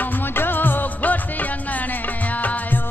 मुंहिंजो घोट अंगणे आयो।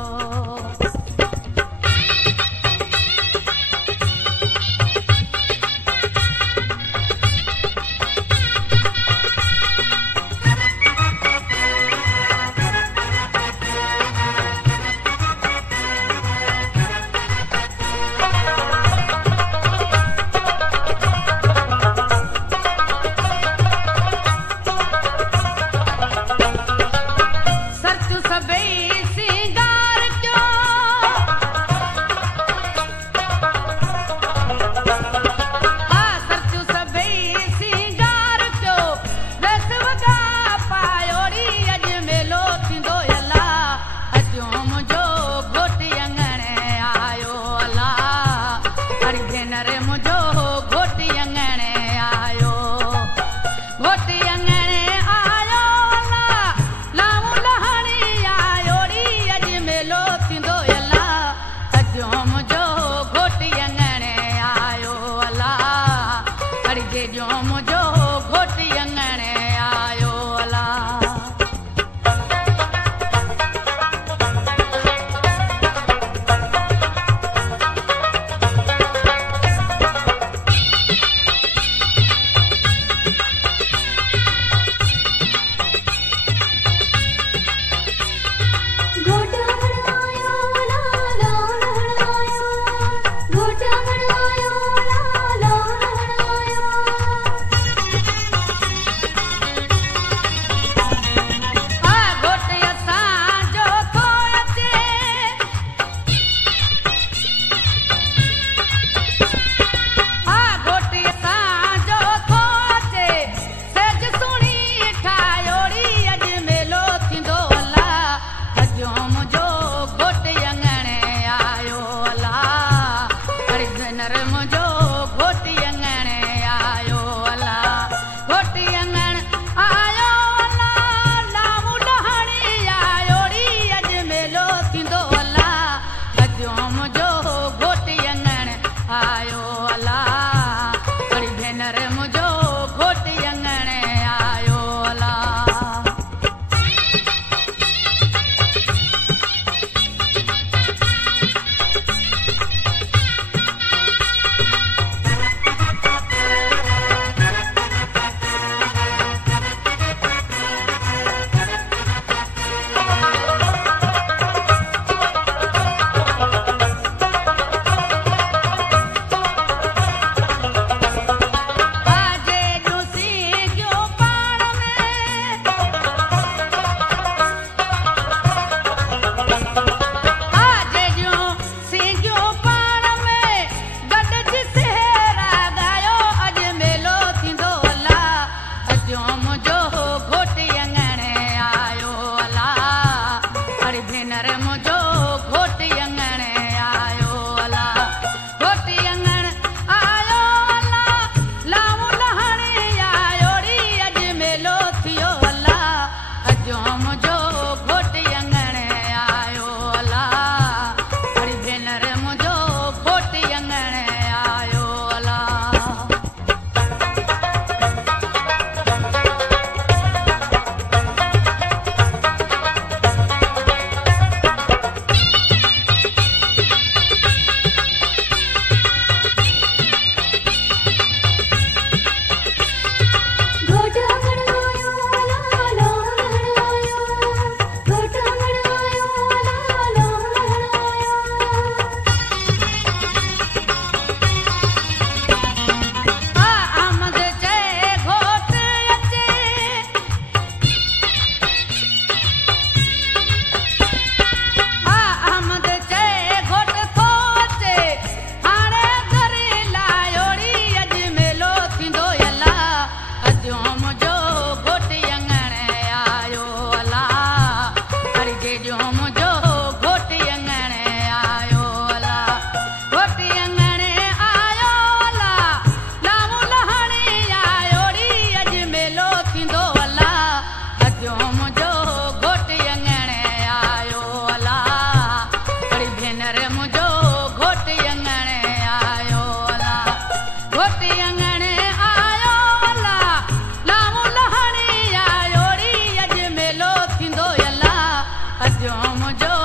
जो मुझो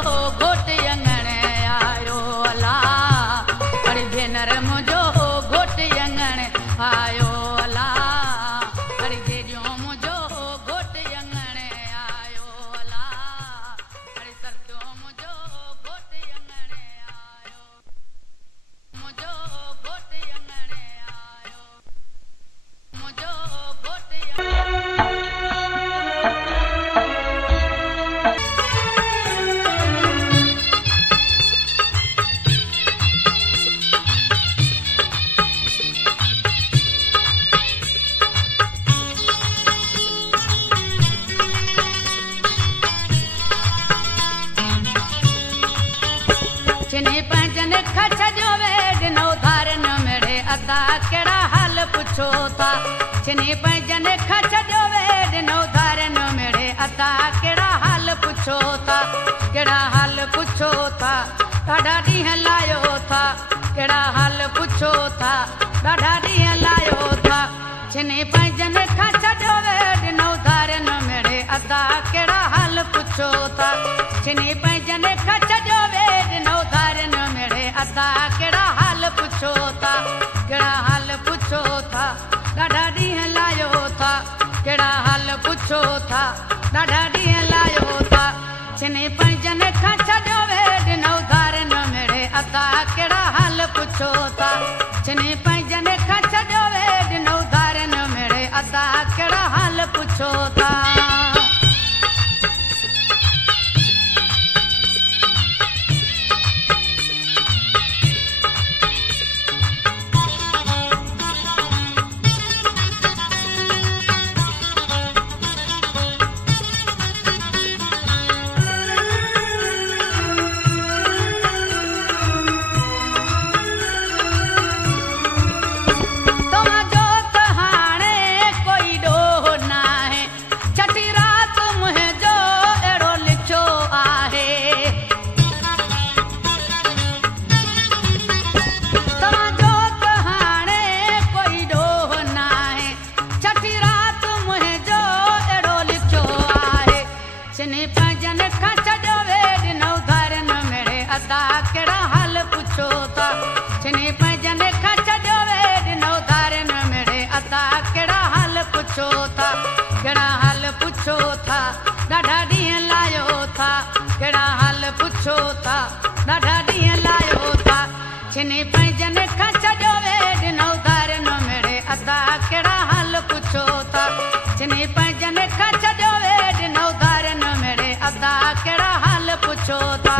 घोट यंगण आयो अला अरे भेनर मुझो घोट यंगण आयो अला अरे जेजो मुझो घोट यंगण आयो अला अरे सरतो मुझो घोट यंगण आयो मुझो घोट यंगण आयो मुझो घोट चिनी पंजन खच जो वेड नौ धारन मेरे अदा केड़ा हाल पुछो था चिनी पंजन खच जो वेड नौ धारन मेरे अदा केड़ा हाल पुछो था केड़ा हाल पुछो था ॾाढा ॾींहं लायो था केड़ा हाल पुछो था ॾाढा ॾींहं लायो था चिनी पंजन खच जो वेड नौ धारन मेरे अदा केड़ा हाल पुछो था चिनी पंजन खच जो वेड नौ धारन मेरे अदा केड़ा हाल पुछो था केड़ा हाल पुछो था ॾाढा ॾींहं लायो था केड़ा हाल पुछो था ॾाढा ॾींहं लायो था चिनी पंजन खच जो वेड नौ धारन मेरे अदा केड़ा हाल पुछो था चिनी पंजन खच जो वेड नौ धारन मेरे अदा केड़ा हाल पुछो था चिनी पंजन खच जो वेड नौ धारन मेरे अदा केड़ा हाल पुछो था चिनी पंजन खच जो वेड नौ धारन मेरे अदा केड़ा हाल पुछो था केड़ा हाल पुछो था ॾाढा ॾींहं लायो था केड़ा हाल पुछो था ॾाढा ॾींहं लायो था चिनी पंजन खच जो वेड नौ धारन मेरे अदा केड़ा हाल पुछो था चिनी पंजन खच जो वेड नौ धारन मेरे अदा केड़ा हाल पुछो था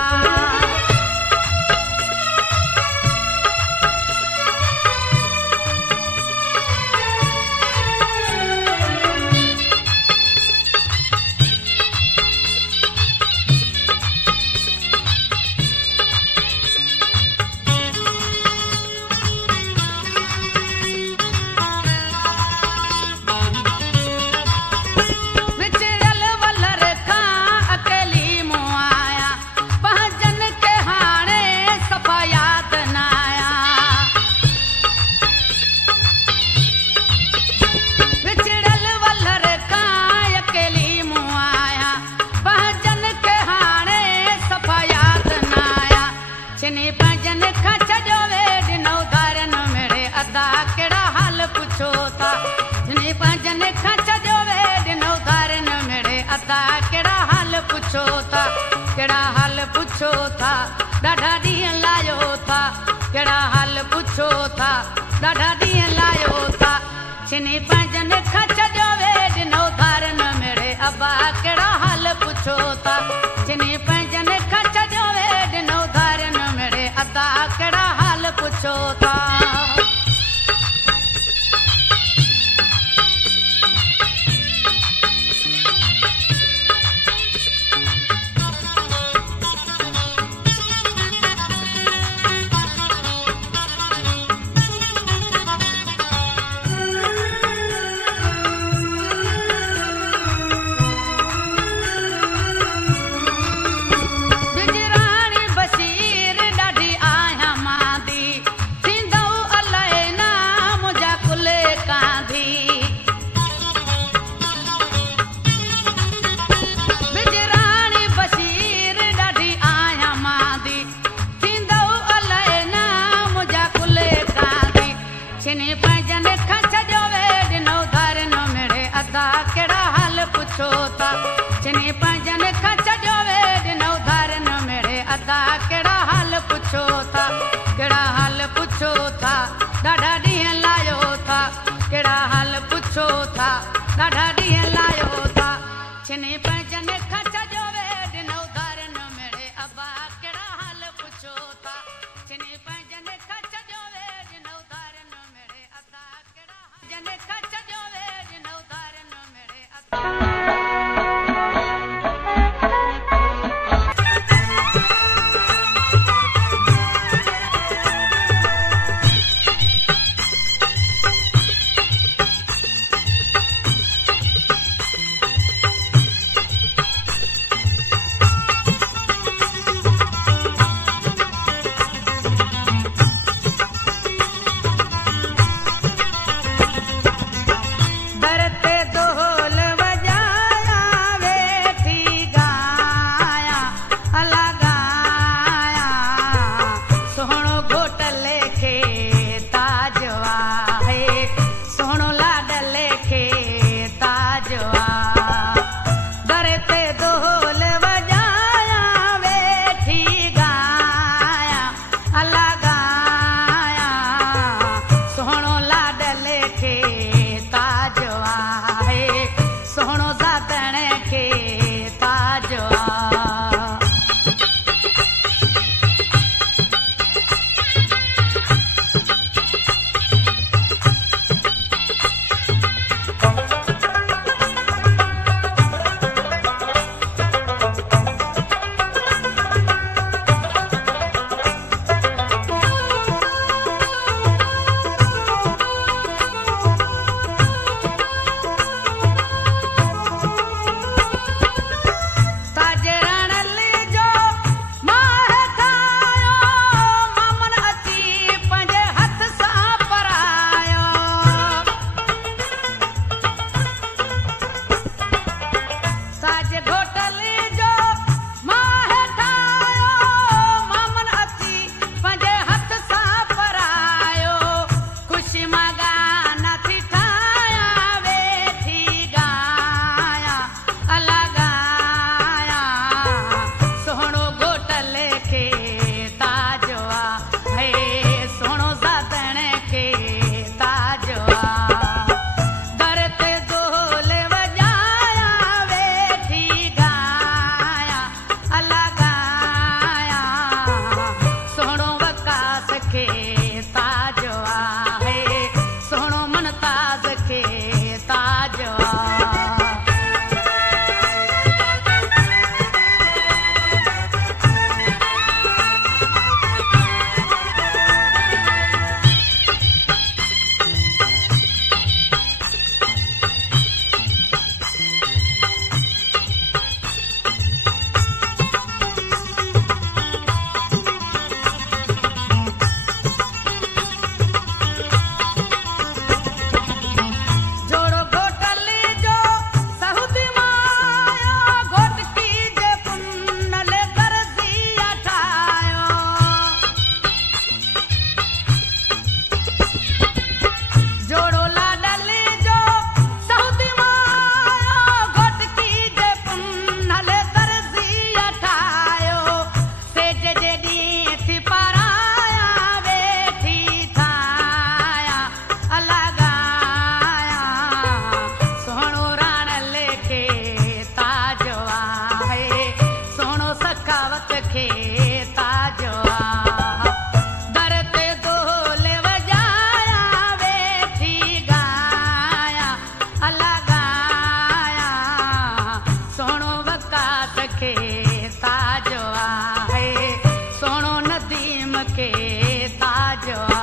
चिनी पंजन खच जो वेड नौ धारन मेरे अदा केड़ा हाल पुछो था चिनी पंजन खच जो वेड नौ धारन मेरे अदा केड़ा हाल पुछो था केड़ा हाल पुछो था ॾाढा ॾींहं लायो था केड़ा हाल पुछो था ॾाढा ॾींहं लायो था चिनी पंजन खच जो वेड नौ धारन मेरे अबा केड़ा हाल पुछो था चिनी पंजन खच जो वेड नौ धारन मेरे अदा केड़ा हाल पुछो था बिजराणी बशीर ॾाढी आहियां मांदी थींदो खे ताजो आहे, सोणो नदीम खे ताजो आहे।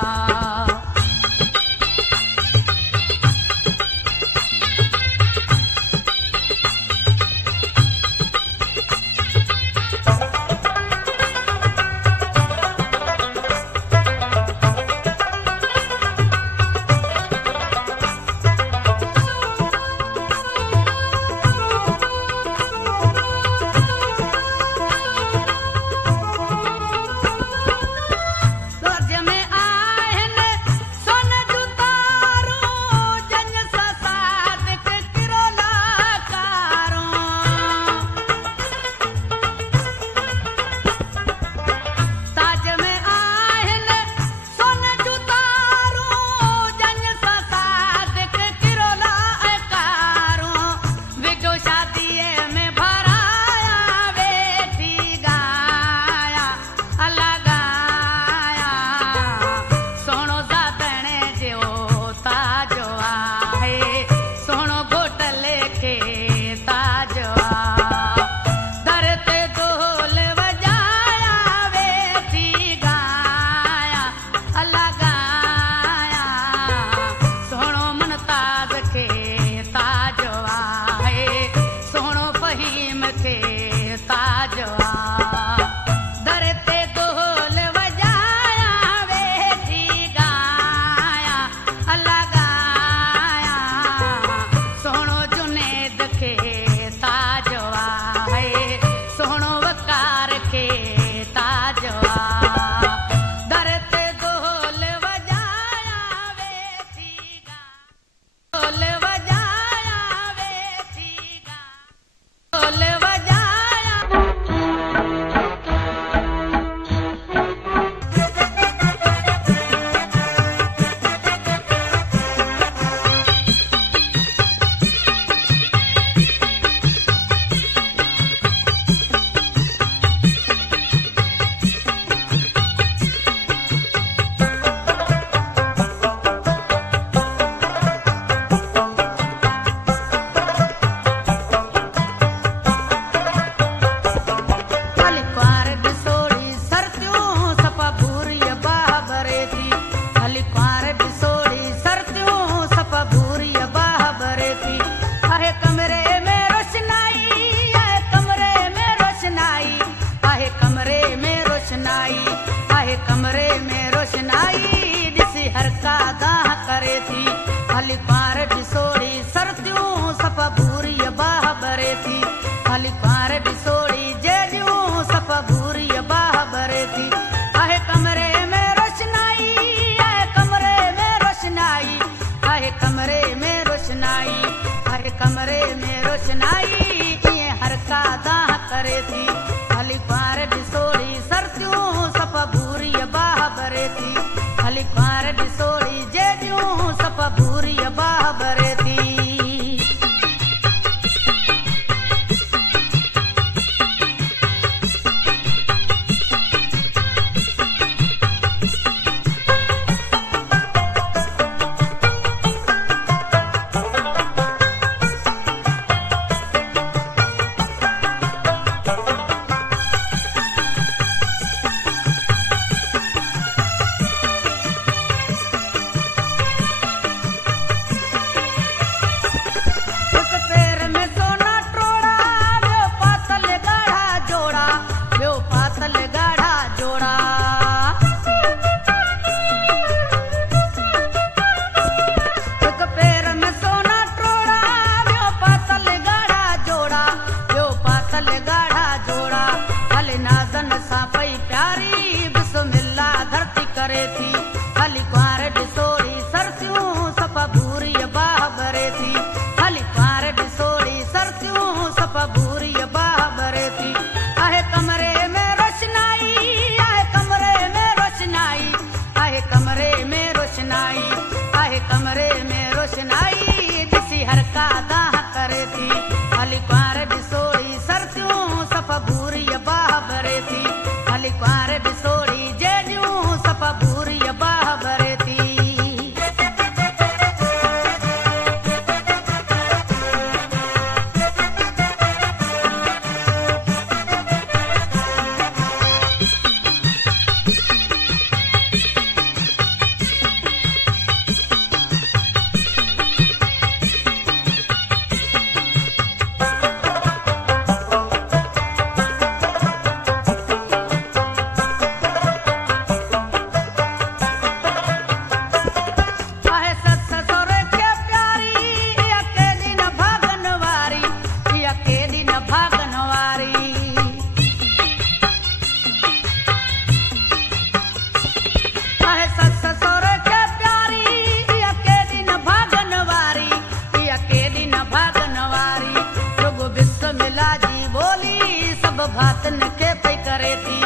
हाथन के पई करे थी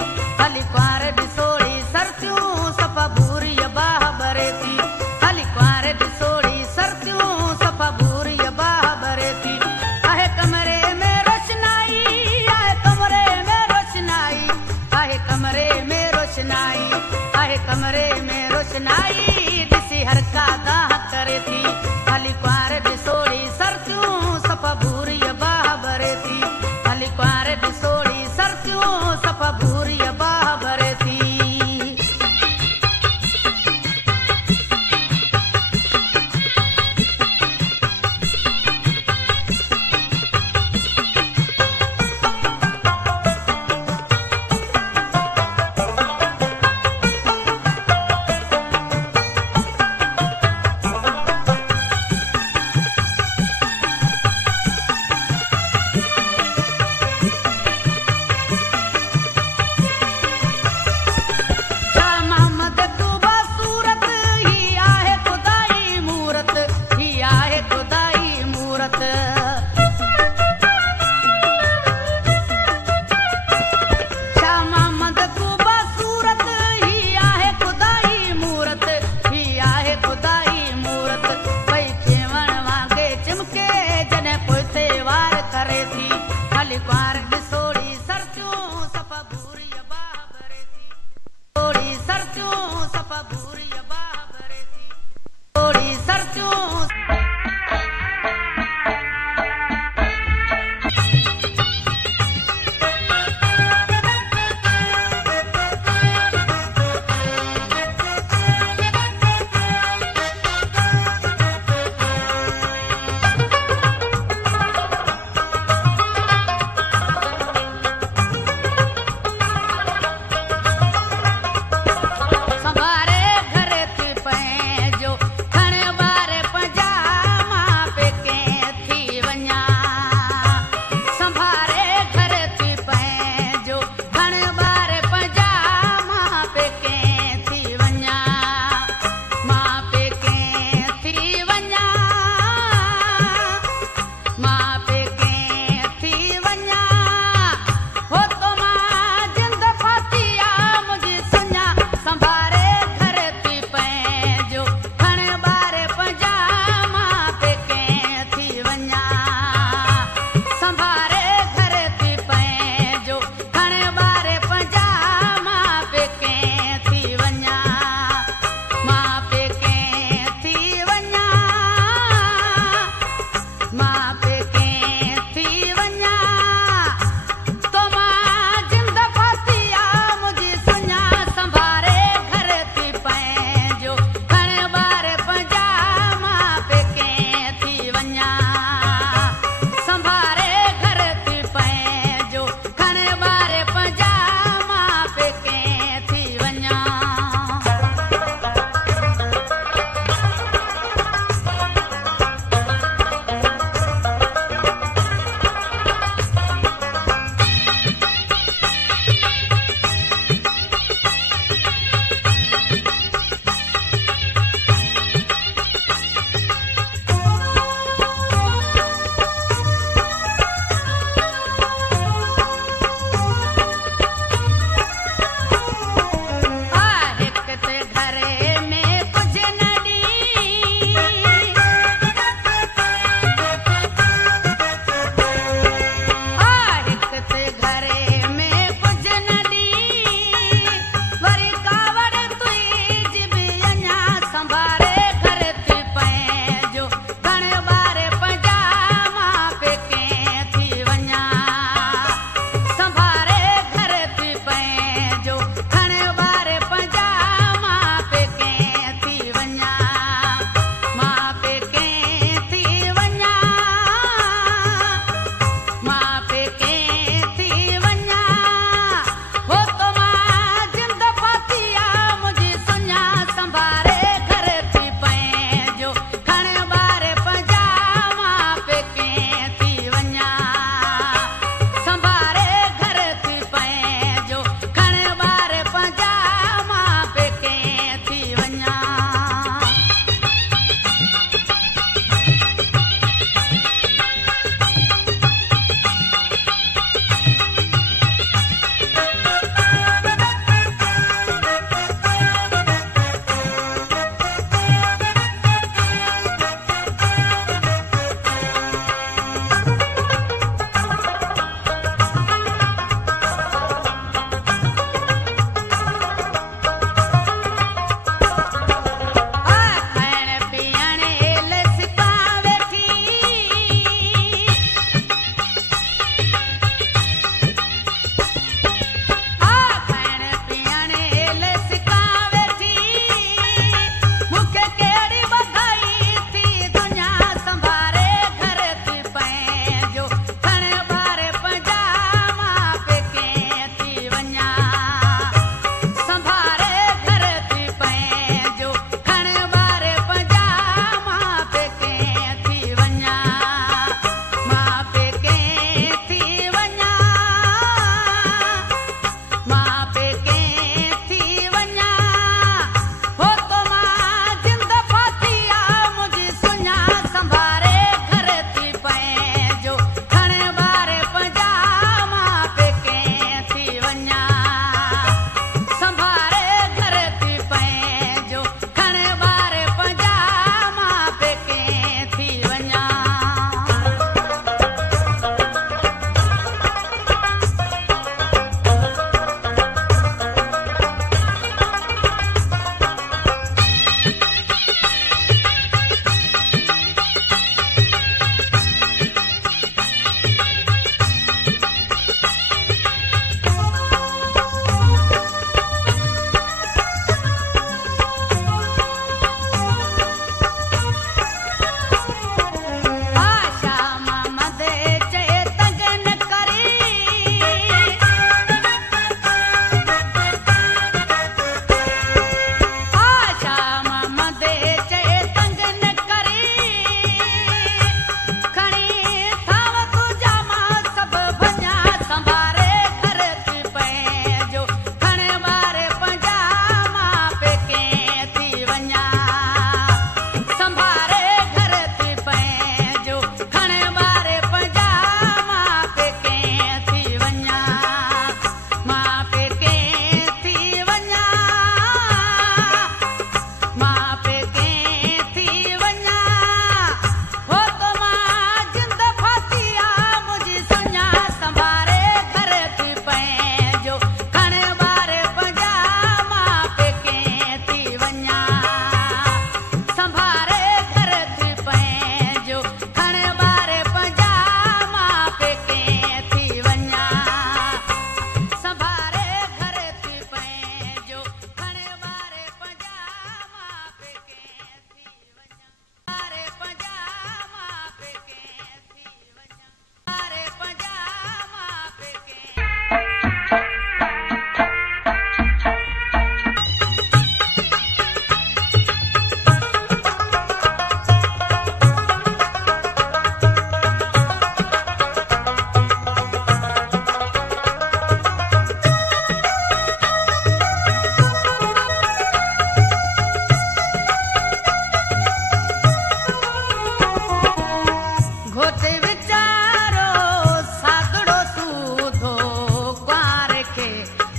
हली कुंवार ॾिसोड़ी सरतियूं सफ़ा भूरी बाह भरे थी हली कुंवार ॾिसोड़ी सरतियूं सफ़ा भूरी बाह भरे थी आहे कमरे में रोशनाई आहे कमरे में रोशनाई आहे कमरे में रोशनाई आहे कमरे में रोशनाई ॾिसी हर का गाह करे थी हली कुंवार ॾिसोड़ी सरतियूं सफ़ा भूरी बाह भरे थी हली कुंवार ॾिसोड़ी सरतियूं सफ़ा भूरी बाह भरे थी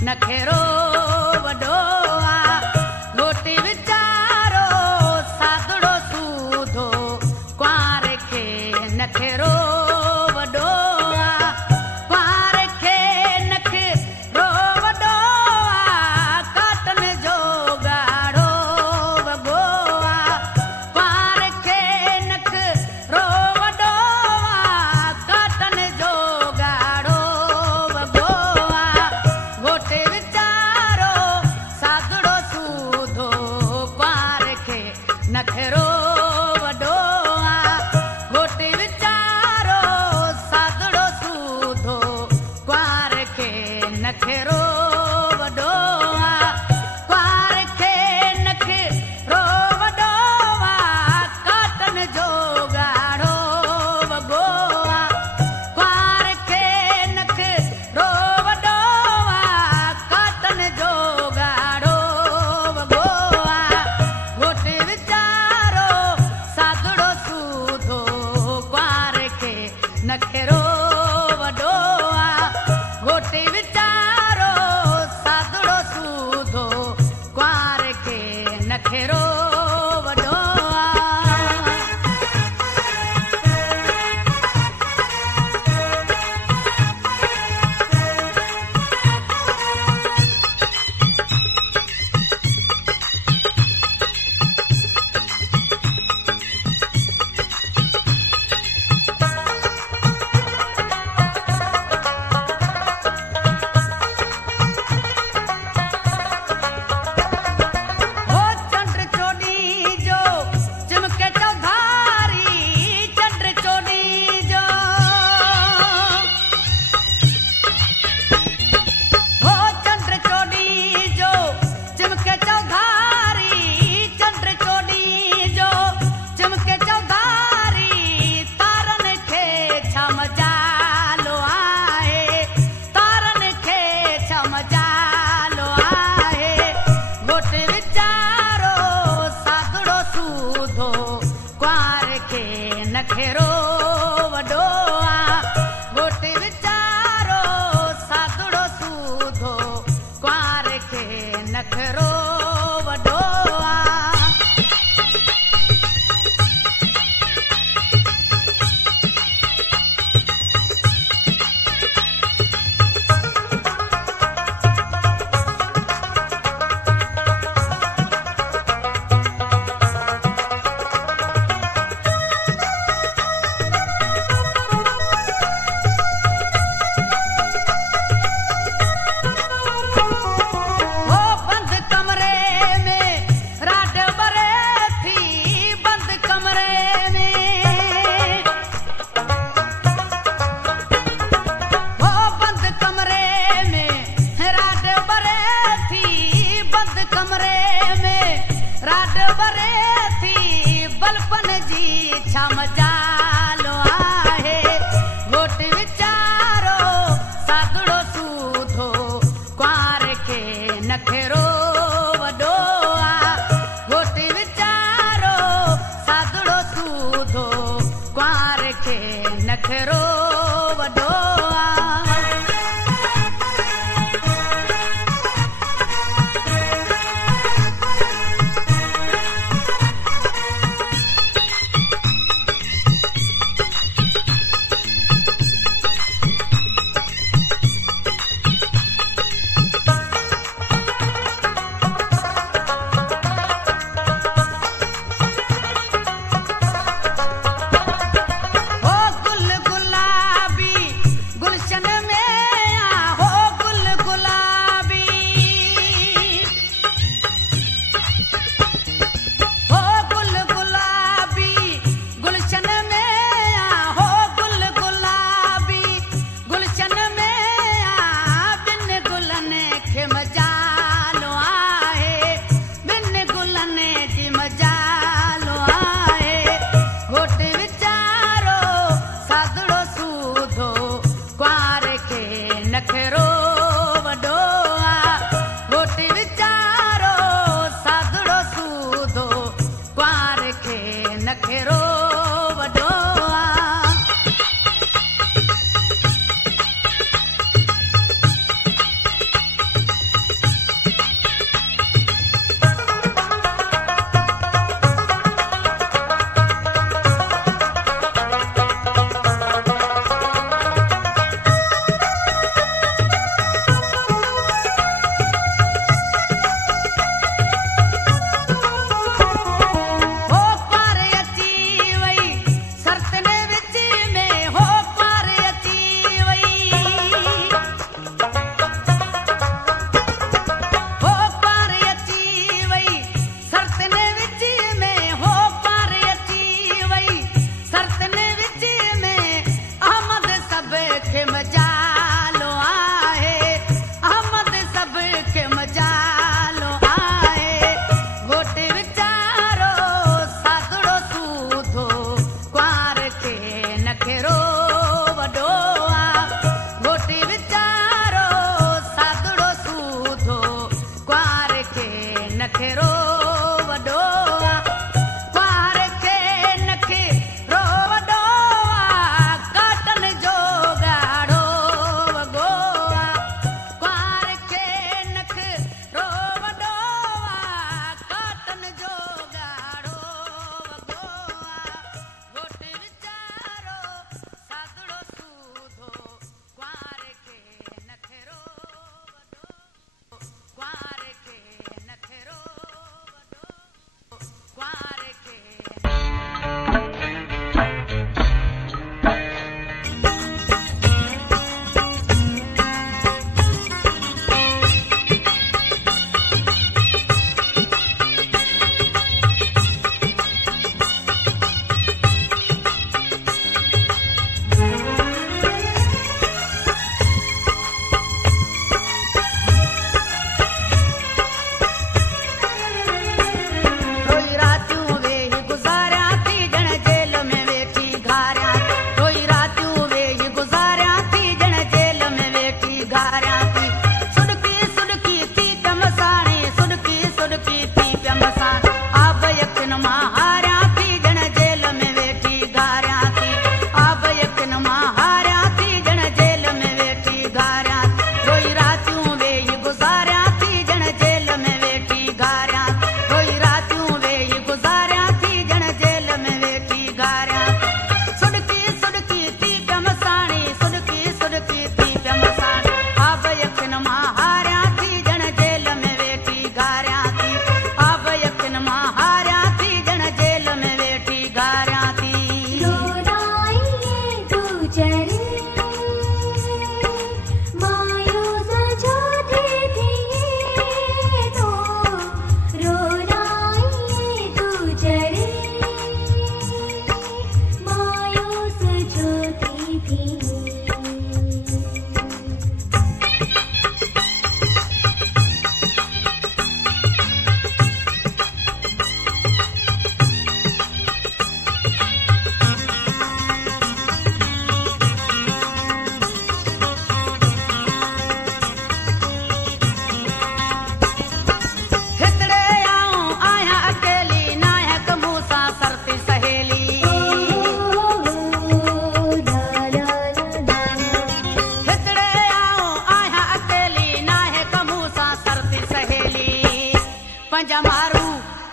नखेरो वॾो आ घोटी वीचारो सादड़ो सूधो कुंवार खे नखेरो वॾो आ कुंवार खे नखेरो वॾो आ काटन जो ॻाढ़ो वॻो आ कुंवार खे नखेरो वॾो आ काटन जो ॻाढ़ो वॻो आ घोटे वीचारो सादड़ो सूधो कुंवार खे नखेरो वॾो आ घोटे वीचारो सादड़ो सूधो कुंवार खे नखेरो वॾो आ कुंवार खे नखेरो वॾो आ काटन जो ॻाढ़ो वॻो आ कुंवार खे नखेरो वॾो आ काटन जो ॻाढ़ो वॻो आ घोटे वीचारो सादड़ो सूधो कुंवार खे नखेरो वॾो आ घोटे वीचारो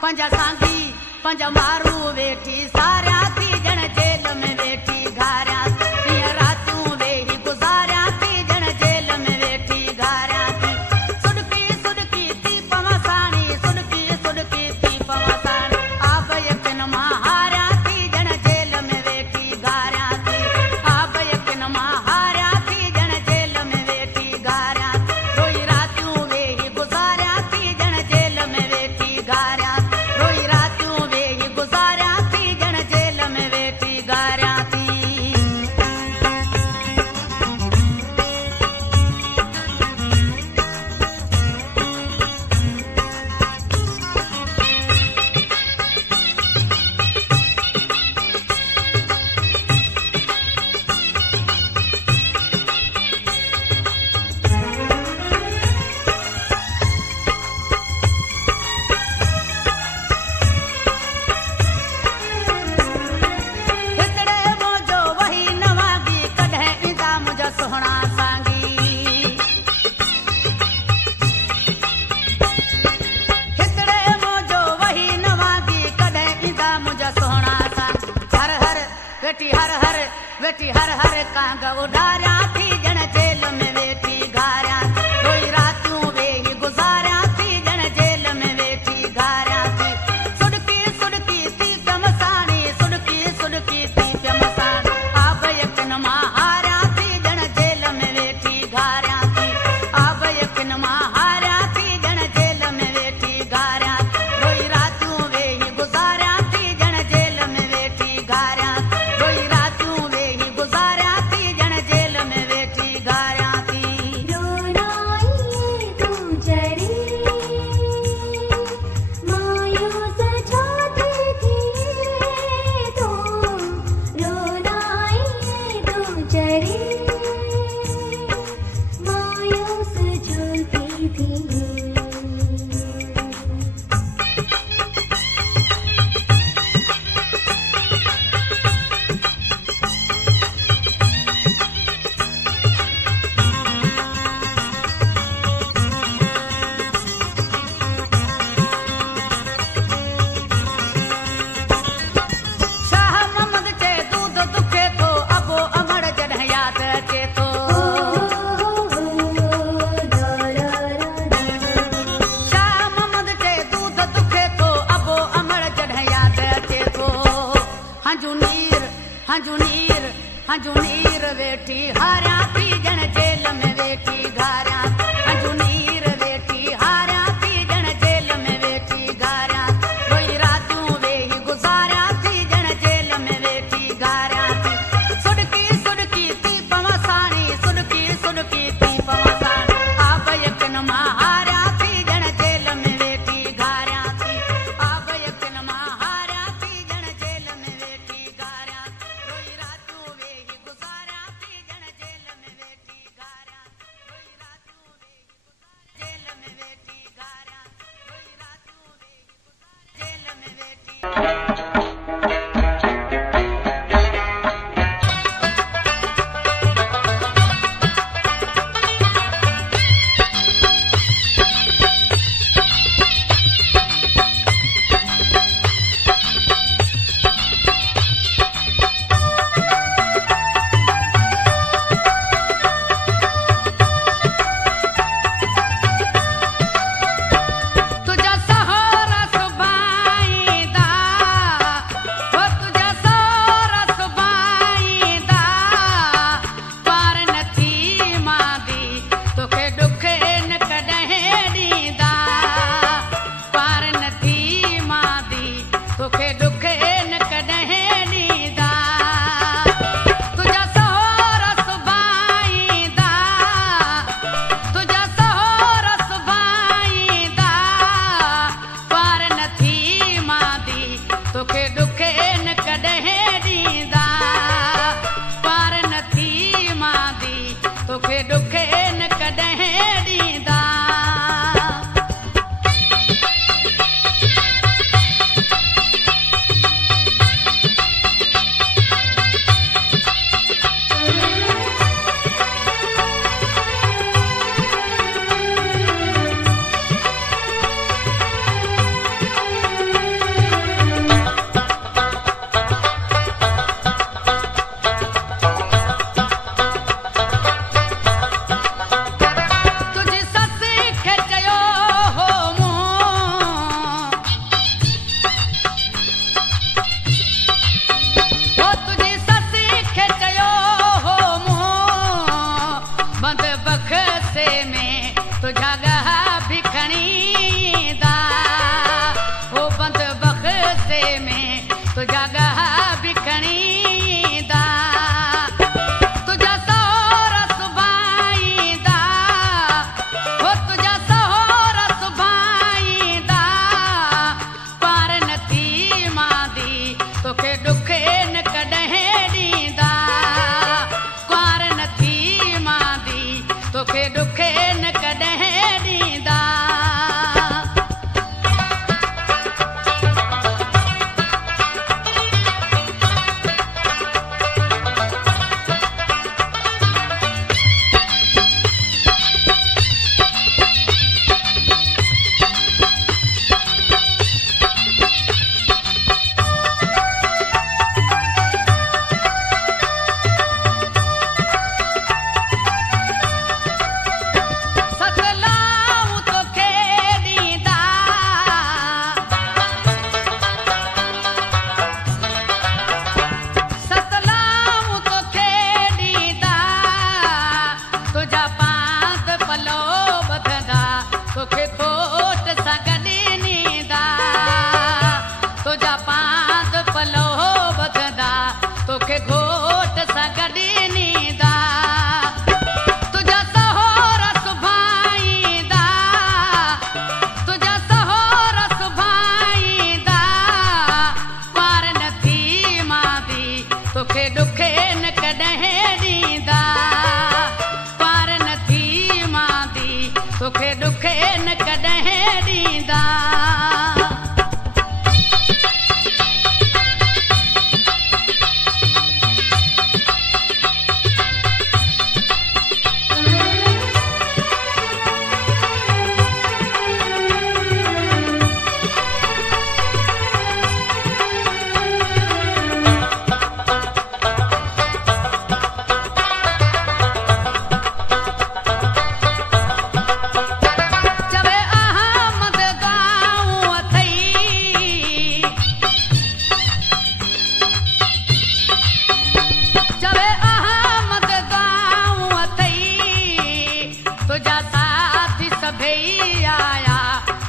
पंजा सांगी पंजा मारू वेठी सारिया थी जण जेल में वेठी घारिया थी रातूं वेही गुज़ारिया थी जण जेल में वेठी घारिया थी सुडकी सुडकी थी पवां साणी सुडकी सुडकी थी पवां साणी आब यकिन मां हारिया थी जण जेल में वेठी घारिया थी आब यकिन मां हारिया थी जण जेल में वेठी घारिया रोई रातूं वेही गुज़ारिया थी जण जेल में वेठी घारिया रोई रातूं वेही गुज़ारिया थी जण तोखे खोट सां गॾु नींदा तुंहिंजा पांध पलो वधंदा तोखे घोट सां गॾु नींदा तुंहिंजा सहोरा सुभाईंदा तुंहिंजा सहोरा सुभाईंदा पार न थी मांदी तोखे ॾुखे न कॾहिं ॾींदा पार न थी मांदी तोखे ॾुखे न कॾहिं ॾींदा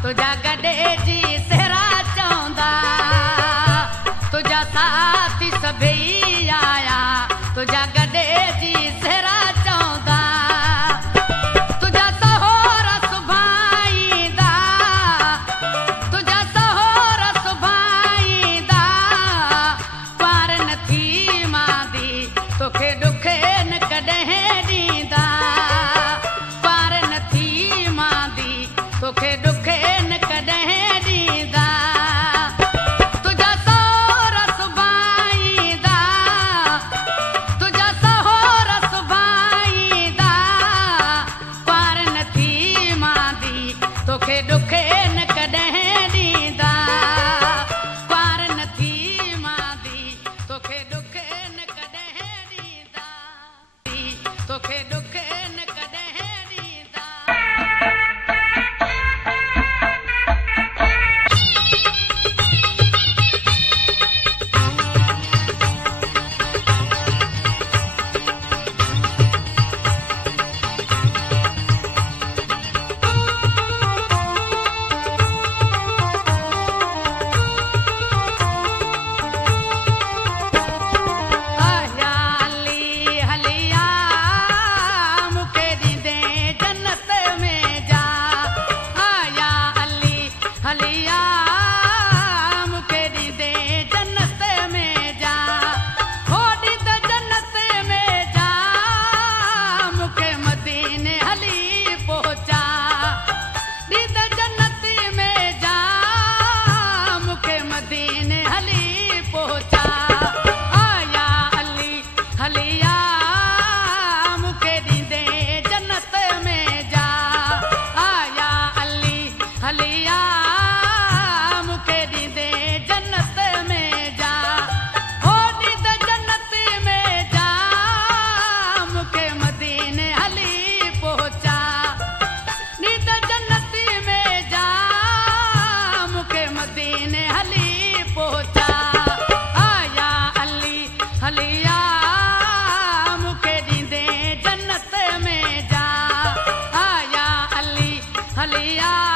तुझा गॾे जी सेरा चवंदा तुझा साथी सभई आया तुझा गॾे जी सेरा चवंदा तुझा सहोरा सुभाईंदा तुझा सहोरा सुभाईंदा पार न थी मांदी तोखे ॾुखे न कॾहिं ॾींदा पार न थी मांदी तोखे ॾुखे न कॾहिं ॾींदा तुंहिंजा सहोरा सुभाईंदा तुंहिंजा सहोरा सुभाईंदा पार न थी मांदी तोखे ॾुखे न कॾहिं ॾींदा पार न थी मांदी तोखे ॾुखे न कॾहिं ॾींदा तोखे ॾुखे न कॾहिं ॾींदा हलिया